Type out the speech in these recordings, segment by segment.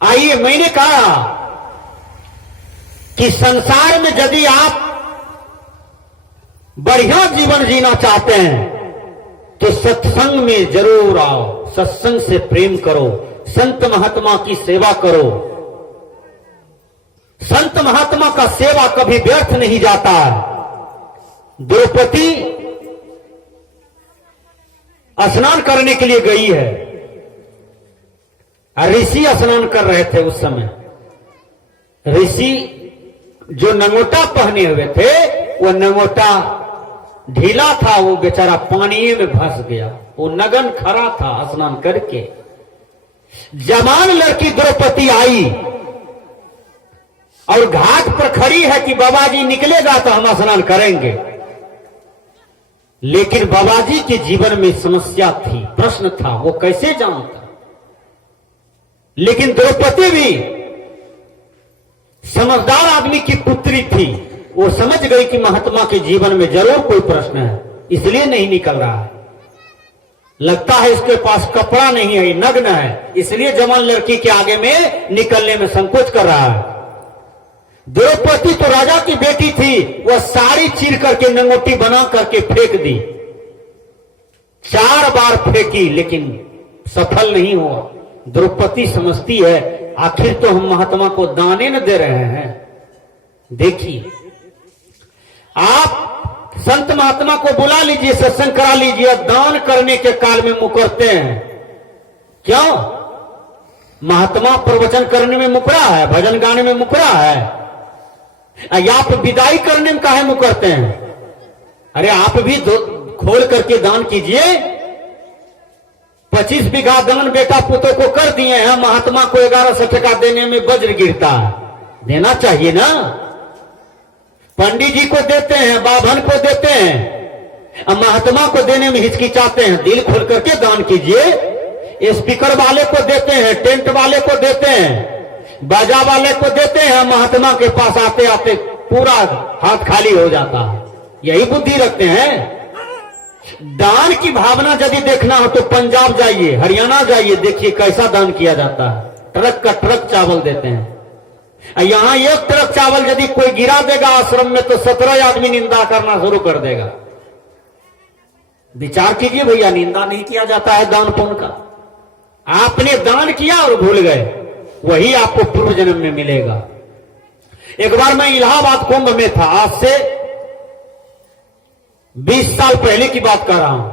आइए, मैंने कहा कि संसार में यदि आप बढ़िया जीवन जीना चाहते हैं तो सत्संग में जरूर आओ, सत्संग से प्रेम करो, संत महात्मा की सेवा करो। संत महात्मा का सेवा कभी व्यर्थ नहीं जाता है। द्रौपदी स्नान करने के लिए गई है, ऋषि स्नान कर रहे थे उस समय। ऋषि जो नंगोटा पहने हुए थे, वो नंगोटा ढीला था, वो बेचारा पानी में फंस गया। वो नगन खड़ा था स्नान करके। जवान लड़की द्रौपदी आई और घाट पर खड़ी है कि बाबा जी निकलेगा तो हम स्नान करेंगे। लेकिन बाबा जी के जीवन में समस्या थी, प्रश्न था, वो कैसे जानता। लेकिन द्रौपदी भी समझदार आदमी की पुत्री थी, वो समझ गई कि महात्मा के जीवन में जरूर कोई प्रश्न है, इसलिए नहीं निकल रहा है। लगता है इसके पास कपड़ा नहीं है, नग्न है, इसलिए जवान लड़की के आगे में निकलने में संकोच कर रहा है। द्रौपदी तो राजा की बेटी थी, वह साड़ी चीर करके नंगोटी बना करके फेंक दी। 4 बार फेंकी लेकिन सफल नहीं हुआ। द्रौपदी समझती है आखिर तो हम महात्मा को दाने न दे रहे हैं। देखिए, आप संत महात्मा को बुला लीजिए, सत्संग करा लीजिए, दान करने के काल में मुकरते हैं। क्यों? महात्मा प्रवचन करने में मुकरा है, भजन गाने में मुकरा है, आप विदाई करने में काहे मुकरते हैं? अरे आप भी खोल करके दान कीजिए। 25 बीघा दान बेटा पुतों को कर दिए हैं, महात्मा को 1100 टका देने में वज्र गिरता है, देना चाहिए ना। पंडित जी को देते हैं, बाभन को देते हैं, अब महात्मा को देने में हिचकिचाते हैं। दिल खोल करके दान कीजिए। स्पीकर वाले को देते हैं, टेंट वाले को देते हैं, बाजा वाले को देते हैं, महात्मा के पास आते आते पूरा हाथ खाली हो जाता है। यही बुद्धि रखते हैं। दान की भावना यदि देखना हो तो पंजाब जाइए, हरियाणा जाइए, देखिए कैसा दान किया जाता है। ट्रक का ट्रक चावल देते हैं। यहां 1 ट्रक चावल यदि कोई गिरा देगा आश्रम में तो 17 आदमी निंदा करना शुरू कर देगा। विचार कीजिए भैया, निंदा नहीं किया जाता है दान पुण्य का। आपने दान किया और भूल गए, वही आपको पूर्व जन्म में मिलेगा। एक बार मैं इलाहाबाद कुंभ में था, आज से 20 साल पहले की बात कर रहा हूं।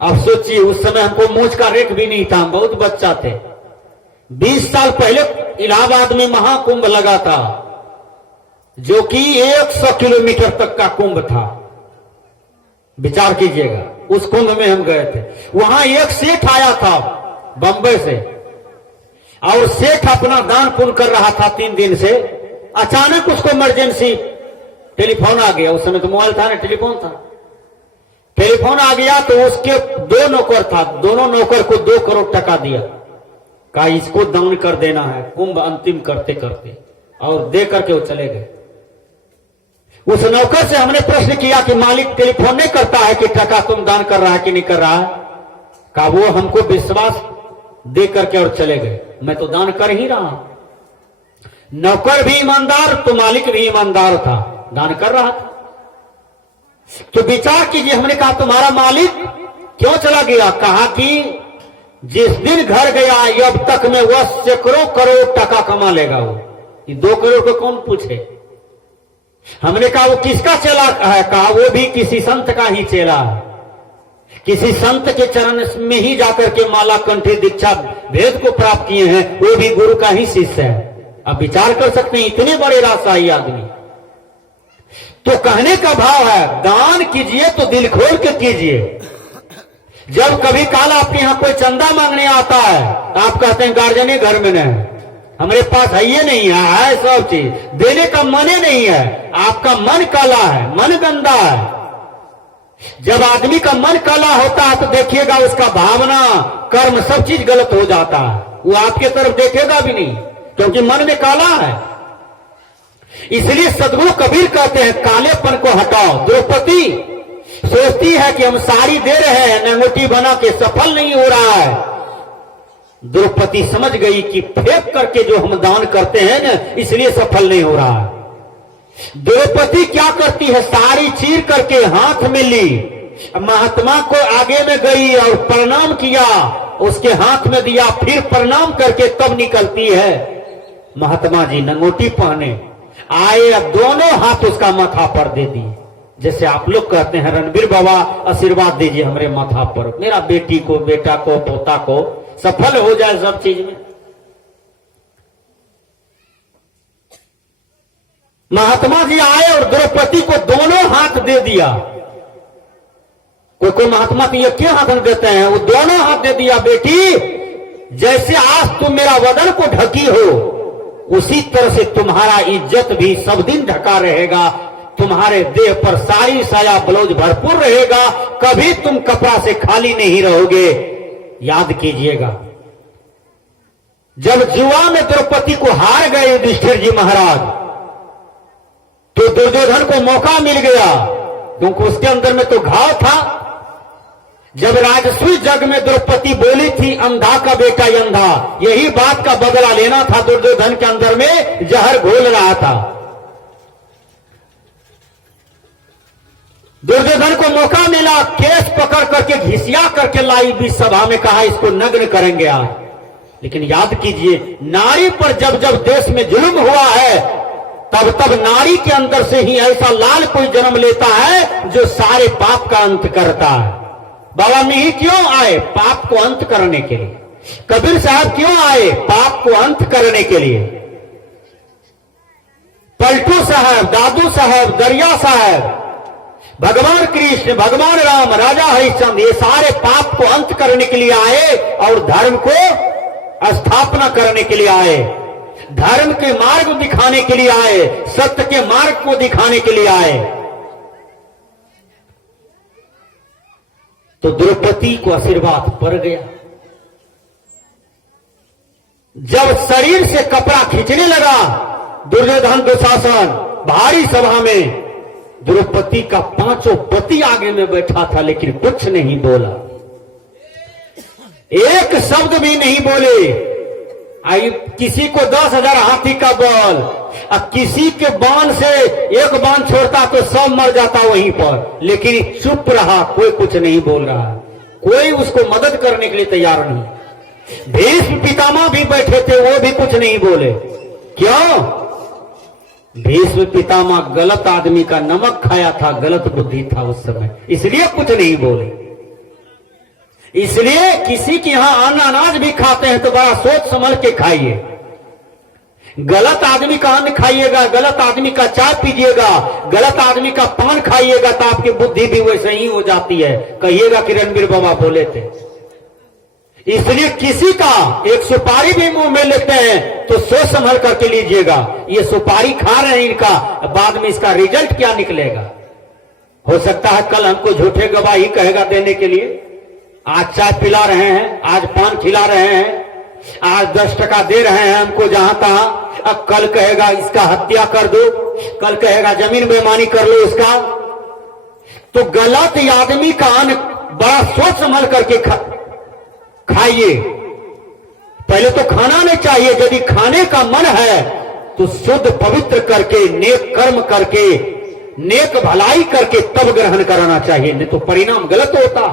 अब सोचिए, उस समय हमको मूंछ का रेख भी नहीं था, हम बहुत बच्चा थे। 20 साल पहले इलाहाबाद में महाकुंभ लगा था, जो कि 100 किलोमीटर तक का कुंभ था। विचार कीजिएगा, उस कुंभ में हम गए थे। वहां एक सेठ आया था बंबई से, और सेठ अपना दान पुण्य कर रहा था 3 दिन से। अचानक उसको इमरजेंसी टेलीफोन आ गया। उस समय तो मोबाइल था ना, टेलीफोन था। टेलीफोन आ गया तो उसके 2 नौकर था, दोनों नौकर को 2 करोड़ टका दिया, कहा इसको दान कर देना है कुंभ अंतिम करते करते, और दे करके वो चले गए। उस नौकर से हमने प्रश्न किया कि मालिक टेलीफोन नहीं करता है कि टका तुम दान कर रहा है कि नहीं कर रहा है? कहा वो हमको विश्वास दे करके और चले गए, मैं तो दान कर ही रहा हूं। नौकर भी ईमानदार तो मालिक भी ईमानदार था, दान कर रहा था। तो विचार कीजिए, हमने कहा तुम्हारा मालिक क्यों चला गया? कहा कि जिस दिन घर गया अब तक में वह सैकड़ों करोड़ टका कमा लेगा। वो 2 करोड़ को कौन पूछे? हमने कहा वो किसका चेला है? कहा वो भी किसी संत का ही चेला है, किसी संत के चरण में ही जाकर के माला कंठी दीक्षा भेद को प्राप्त किए हैं, वो भी गुरु का ही शिष्य है। अब विचार कर सकते हैं, इतने बड़े राजशाही आदमी। तो कहने का भाव है, दान कीजिए तो दिल खोल के कीजिए। जब कभी काल आपके यहां कोई चंदा मांगने आता है, आप कहते हैं गार्जियन घर में नहीं, हमारे पास है ये नहीं है सब चीज, देने का मन ही नहीं है। आपका मन काला है, मन गंदा है। जब आदमी का मन काला होता है तो देखिएगा उसका भावना कर्म सब चीज गलत हो जाता है, वो आपके तरफ देखेगा भी नहीं, क्योंकि मन में काला है। इसलिए सदगुरु कबीर कहते हैं कालेपन को हटाओ। द्रौपदी सोचती है कि हम साड़ी दे रहे हैं, नंगोटी बना के, सफल नहीं हो रहा है। द्रौपदी समझ गई कि फेंक करके जो हम दान करते हैं ना, इसलिए सफल नहीं हो रहा है। द्रौपदी क्या करती है, साड़ी चीर करके हाथ में ली, महात्मा को आगे में गई और प्रणाम किया, उसके हाथ में दिया, फिर प्रणाम करके तब निकलती है। महात्मा जी नंगोटी पहने आए, अब दोनों हाथ उसका माथा पर दे दिए। जैसे आप लोग कहते हैं रणबीर बाबा आशीर्वाद दीजिए हमारे माथा पर, मेरा बेटी को, बेटा को, पोता को सफल हो जाए सब चीज में। महात्मा जी आए और द्रौपदी को दोनों हाथ दे दिया। कोई महात्मा तो ये क्या हाथ देते हैं, वो दोनों हाथ दे दिया। बेटी, जैसे आज तुम मेरा वदन को ढकी हो, उसी तरह से तुम्हारा इज्जत भी सब दिन ढका रहेगा। तुम्हारे देह पर साड़ी साया ब्लाउज भरपूर रहेगा, कभी तुम कपड़ा से खाली नहीं रहोगे। याद कीजिएगा, जब जुआ में द्रौपदी को हार गए युधिष्ठिर जी महाराज, तो दुर्योधन को मौका मिल गया, क्योंकि उसके अंदर में तो घाव था। जब राजसूय जग में द्रौपदी बोली थी अंधा का बेटा ही अंधा, यही बात का बदला लेना था। दुर्योधन के अंदर में जहर घोल रहा था। दुर्योधन को मौका मिला, केस पकड़ करके घिसिया करके लाई बीच सभा में, कहा इसको नग्न करेंगे आज। लेकिन याद कीजिए, नारी पर जब जब देश में जुल्म हुआ है, तब तब नारी के अंदर से ही ऐसा लाल कोई जन्म लेता है जो सारे पाप का अंत करता है। बाबा मिही क्यों आए? पाप को अंत करने के लिए। कबीर साहब क्यों आए? पाप को अंत करने के लिए। पलटू साहब, दादू साहब, दरिया साहब, भगवान कृष्ण, भगवान राम, राजा हरिश्चंद्र, ये सारे पाप को अंत करने के लिए आए और धर्म को स्थापना करने के लिए आए, धर्म के मार्ग दिखाने के लिए आए, सत्य के मार्ग को दिखाने के लिए आए। तो द्रौपदी को आशीर्वाद पड़ गया। जब शरीर से कपड़ा खींचने लगा दुर्योधन दुशासन भारी सभा में, द्रौपदी का पांचों पति आगे में बैठा था, लेकिन कुछ नहीं बोला, एक शब्द भी नहीं बोले। आई किसी को 10,000 हाथी का बल, अब किसी के बाण से एक बाण छोड़ता तो सब मर जाता वहीं पर, लेकिन चुप रहा, कोई कुछ नहीं बोल रहा, कोई उसको मदद करने के लिए तैयार नहीं। भीष्म पितामह भी बैठे थे, वो भी कुछ नहीं बोले। क्यों? भीष्म पितामह गलत आदमी का नमक खाया था, गलत बुद्धि था उस समय, इसलिए कुछ नहीं बोले। इसलिए किसी के यहां अन्न अनाज भी खाते हैं तो बड़ा सोच समझ के खाइए। गलत आदमी का अन्न खाइएगा, गलत आदमी का चाय पीजिएगा, गलत आदमी का पान खाइएगा तो आपकी बुद्धि भी वैसे ही हो जाती है। कहिएगा कि रणबीर बाबा बोले थे। इसलिए किसी का एक सुपारी भी मुंह में लेते हैं तो सोच संभल करके लीजिएगा। ये सुपारी खा रहे हैं, इनका बाद में इसका रिजल्ट क्या निकलेगा। हो सकता है कल हमको झूठे गवाही कहेगा देने के लिए। आज चाय पिला रहे हैं, आज पान खिला रहे हैं, आज 10 टका दे रहे हैं हमको जहां तहां, अब कल कहेगा इसका हत्या कर दो, कल कहेगा जमीन बेईमानी कर लो इसका। तो गलत आदमी का अन्न बड़ा सोच संभल करके खाइए। पहले तो खाना नहीं चाहिए, यदि खाने का मन है तो शुद्ध पवित्र करके, नेक कर्म करके, नेक भलाई करके तब ग्रहण कराना चाहिए, नहीं तो परिणाम गलत होता।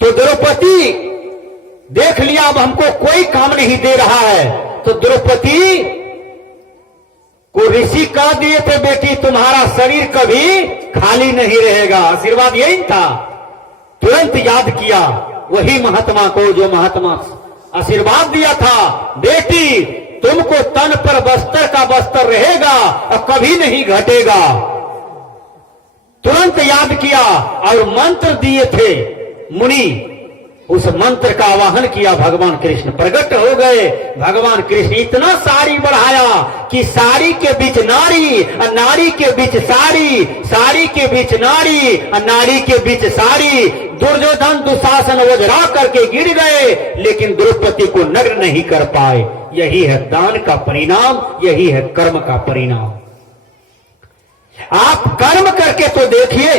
तो द्रौपदी देख लिया अब हमको कोई काम नहीं दे रहा है, तो द्रौपदी को ऋषि कह दिए थे बेटी तुम्हारा शरीर कभी खाली नहीं रहेगा। आशीर्वाद यही था। तुरंत याद किया वही महात्मा को जो महात्मा आशीर्वाद दिया था, बेटी तुमको तन पर बस्तर का बस्तर रहेगा और कभी नहीं घटेगा। तुरंत याद किया और मंत्र दिए थे मुनि, उस मंत्र का आवाहन किया, भगवान कृष्ण प्रकट हो गए। भगवान कृष्ण इतना साड़ी बढ़ाया कि साड़ी के बीच नारी और नारी के बीच साड़ी, साड़ी के बीच नारी और नारी के बीच साड़ी। दुर्योधन दुशासन वज्रा करके गिर गए, लेकिन द्रौपदी को नग्न नहीं कर पाए। यही है दान का परिणाम, यही है कर्म का परिणाम। आप कर्म करके तो देखिए,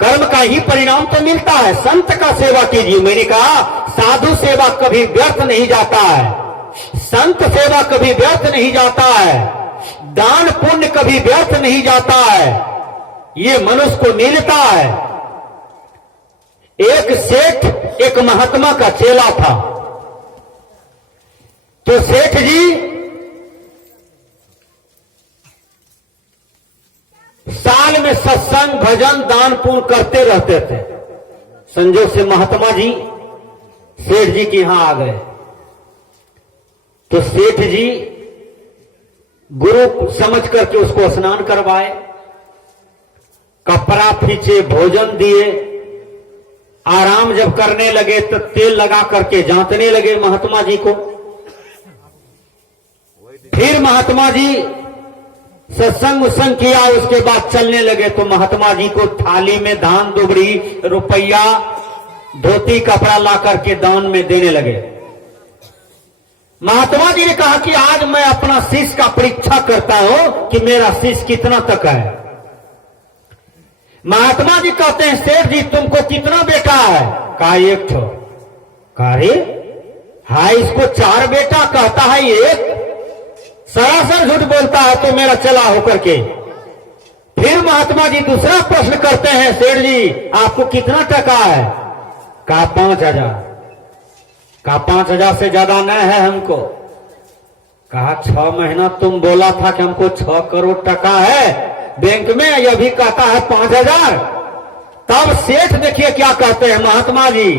कर्म का ही परिणाम तो मिलता है। संत का सेवा कीजिए। मैंने कहा साधु सेवा कभी व्यर्थ नहीं जाता है, संत सेवा कभी व्यर्थ नहीं जाता है, दान पुण्य कभी व्यर्थ नहीं जाता है, ये मनुष्य को मिलता है। एक सेठ एक महात्मा का चेला था। तो सेठ जी साल में सत्संग भजन दान पुण्य करते रहते थे। संजोग से महात्मा जी सेठ जी के यहां आ गए। तो सेठ जी गुरु समझ करके उसको स्नान करवाए, कपड़ा फींचे, भोजन दिए। आराम जब करने लगे तो तेल लगा करके जांचने लगे महात्मा जी को। फिर महात्मा जी सत्संग उत्संग किया, उसके बाद चलने लगे। तो महात्मा जी को थाली में धान दुबड़ी रुपया धोती कपड़ा ला करके दान में देने लगे। महात्मा जी ने कहा कि आज मैं अपना शिष्य का परीक्षा करता हूं कि मेरा शिष्य कितना तक है। महात्मा जी कहते हैं सेठ जी तुमको कितना बेटा है? कहा एक ठो। कहा रे हाय इसको 4 बेटा कहता है एक, सरासर झूठ बोलता है तो मेरा चला होकर के। फिर महात्मा जी दूसरा प्रश्न करते हैं सेठ जी आपको कितना टका है? कहा 5,000। कहा 5,000 से ज्यादा नहीं है हमको। कहा 6 महीना तुम बोला था कि हमको 6 करोड़ टका है बैंक में, यह भी कहता है 5,000। तब सेठ देखिए क्या कहते हैं महात्मा जी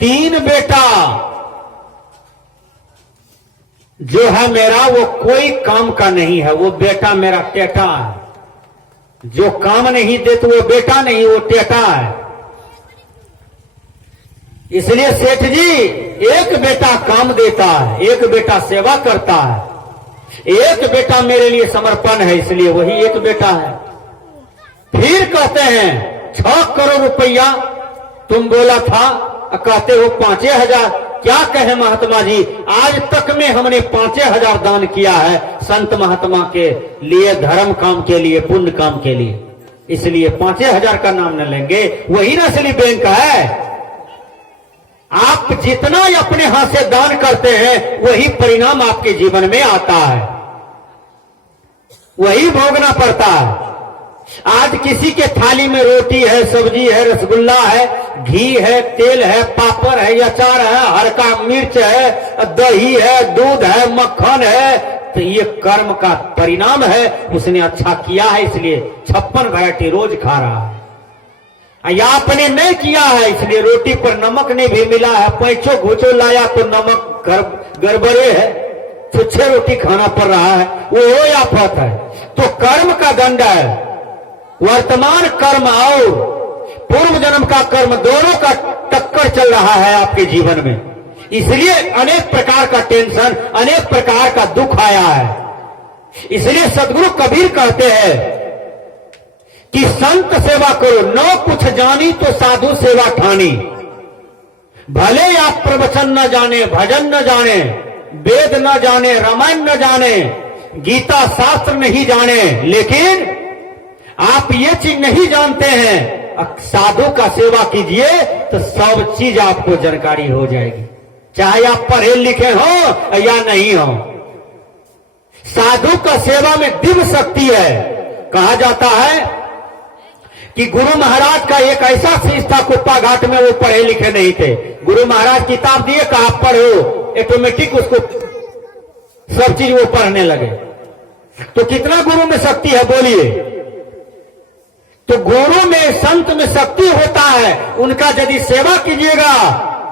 3 बेटा जो है मेरा वो कोई काम का नहीं है, वो बेटा मेरा टेटा है। जो काम नहीं दे तो वो बेटा नहीं, वो टेटा है। इसलिए सेठ जी एक बेटा काम देता है, एक बेटा सेवा करता है, एक बेटा मेरे लिए समर्पण है, इसलिए वही एक बेटा है। फिर कहते हैं 6 करोड़ रुपया तुम बोला था, कहते हो 5,000। क्या कहे महात्मा जी आज तक में हमने 5,000 दान किया है संत महात्मा के लिए, धर्म काम के लिए, पुण्य काम के लिए, इसलिए 5,000 का नाम न लेंगे। वही नस्ली बैंक है। आप जितना अपने हाथ से दान करते हैं वही परिणाम आपके जीवन में आता है, वही भोगना पड़ता है। आज किसी के थाली में रोटी है, सब्जी है, रसगुल्ला है, घी है, तेल है, पापड़ है, अचार है, हल्का मिर्च है, दही है, दूध है, मक्खन है, तो ये कर्म का परिणाम है। उसने अच्छा किया है इसलिए 56 वैरायटी रोज खा रहा है। या आपने नहीं किया है इसलिए रोटी पर नमक नहीं भी मिला है, पैंचो घोचो लाया तो नमक गड़बड़े है, छुच्छे रोटी खाना पड़ रहा है, वो आफत है। तो कर्म का दंड है। वर्तमान कर्म और पूर्व जन्म का कर्म दोनों का टक्कर चल रहा है आपके जीवन में, इसलिए अनेक प्रकार का टेंशन, अनेक प्रकार का दुख आया है। इसलिए सदगुरु कबीर कहते हैं कि संत सेवा करो, न कुछ जानी तो साधु सेवा ठानी। भले आप प्रवचन न जाने, भजन न जाने, वेद न जाने, रामायण न जाने, गीता शास्त्र नहीं जाने, लेकिन आप ये चीज नहीं जानते हैं, साधु का सेवा कीजिए तो सब चीज आपको जानकारी हो जाएगी, चाहे आप पढ़े लिखे हो या नहीं हो। साधु का सेवा में दिव्य शक्ति है। कहा जाता है कि गुरु महाराज का एक ऐसा शिष्य था कुप्पा घाट में, वो पढ़े लिखे नहीं थे। गुरु महाराज किताब दिए, कहा पढ़ो, ऑटोमेटिक उसको सब चीज वो पढ़ने लगे। तो कितना गुरु में शक्ति है बोलिए। तो गुरु में, संत में शक्ति होता है, उनका यदि सेवा कीजिएगा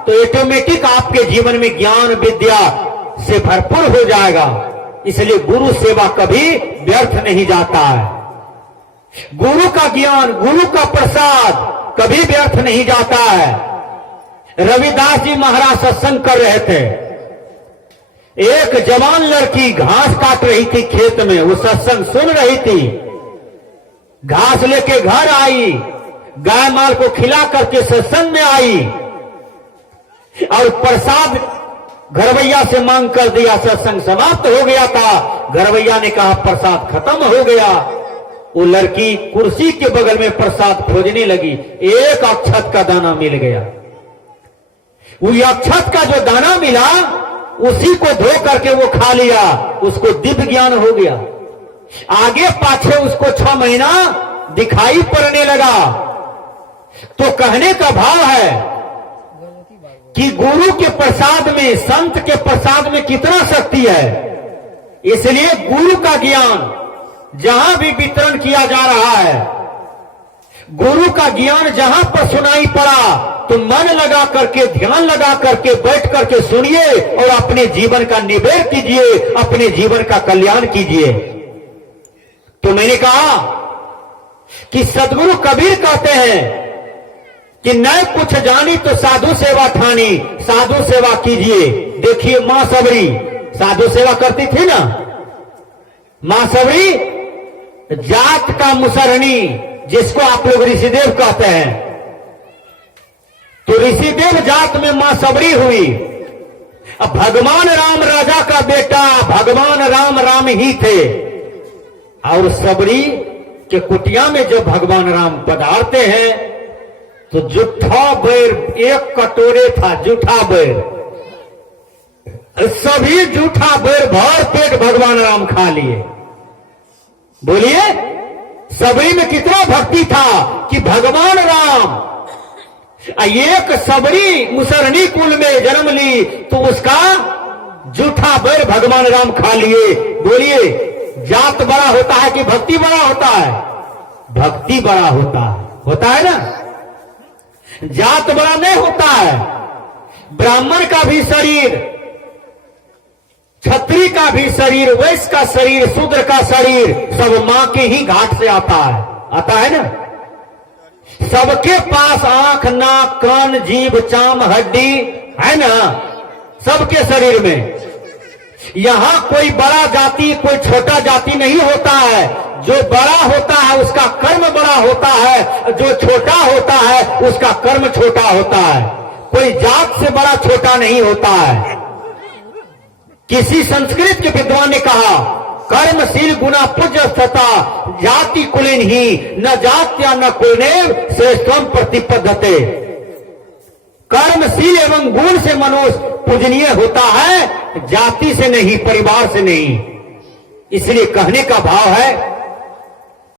तो ऑटोमेटिक आपके जीवन में ज्ञान विद्या से भरपूर हो जाएगा। इसलिए गुरु सेवा कभी व्यर्थ नहीं जाता है। गुरु का ज्ञान, गुरु का प्रसाद कभी व्यर्थ नहीं जाता है। रविदास जी महाराज सत्संग कर रहे थे, एक जवान लड़की घास काट रही थी खेत में, वो सत्संग सुन रही थी, घास लेके घर आई, गाय माल को खिला करके सत्संग में आई और प्रसाद घरवैया से मांग कर दिया। सत्संग समाप्त हो गया था, घरवैया ने कहा प्रसाद खत्म हो गया। वो लड़की कुर्सी के बगल में प्रसाद खोजने लगी, एक अक्षत का दाना मिल गया। वो अक्षत का जो दाना मिला उसी को धो करके वो खा लिया, उसको दिव्य ज्ञान हो गया। आगे पाछे उसको 6 महीना दिखाई पड़ने लगा। तो कहने का भाव है कि गुरु के प्रसाद में, संत के प्रसाद में कितना शक्ति है। इसलिए गुरु का ज्ञान जहां भी वितरण किया जा रहा है, गुरु का ज्ञान जहां पर सुनाई पड़ा तो मन लगा करके, ध्यान लगा करके, बैठ करके सुनिए और अपने जीवन का निवेद कीजिए, अपने जीवन का कल्याण कीजिए। तो मैंने कहा कि सदगुरु कबीर कहते हैं कि न कुछ जानी तो साधु सेवा ठानी, साधु सेवा कीजिए। देखिए मां सबरी साधु सेवा करती थी ना। मां सबरी जात का मुसरनी, जिसको आप लोग ऋषिदेव कहते हैं, तो ऋषिदेव जात में मां सबरी हुई। अब भगवान राम राजा का बेटा, भगवान राम राम ही थे। और सबरी के कुटिया में जब भगवान राम पधारते हैं तो जूठा बैर, एक कटोरे था जूठा बैर, सभी जूठा बैर भर पेट भगवान राम खा लिए। बोलिए सबरी में कितना भक्ति था कि भगवान राम, एक सबरी मुसरनी कुल में जन्म ली तो उसका जूठा बैर भगवान राम खा लिए। बोलिए जात बड़ा होता है कि भक्ति बड़ा होता है? भक्ति बड़ा होता है ना। जात बड़ा नहीं होता है। ब्राह्मण का भी शरीर, क्षत्रिय का भी शरीर, वैश्य का शरीर, शूद्र का शरीर सब मां के ही घाट से आता है ना। सबके पास आंख, नाक, कान, जीभ, चाम, हड्डी है ना, सबके शरीर में। यहां कोई बड़ा जाति, कोई छोटा जाति नहीं होता है। जो बड़ा होता है उसका कर्म बड़ा होता है, जो छोटा होता है उसका कर्म छोटा होता है। कोई जात से बड़ा छोटा नहीं होता है। किसी संस्कृत के विद्वान ने कहा, कर्मशील गुना पूज्य तथा जाति कुलीन ही न जात्या न कुलनेव श्रेष्ठम प्रतिपद्धते। कर्मशील एवं गुण से मनुष्य पूजनीय होता है, जाति से नहीं, परिवार से नहीं। इसलिए कहने का भाव है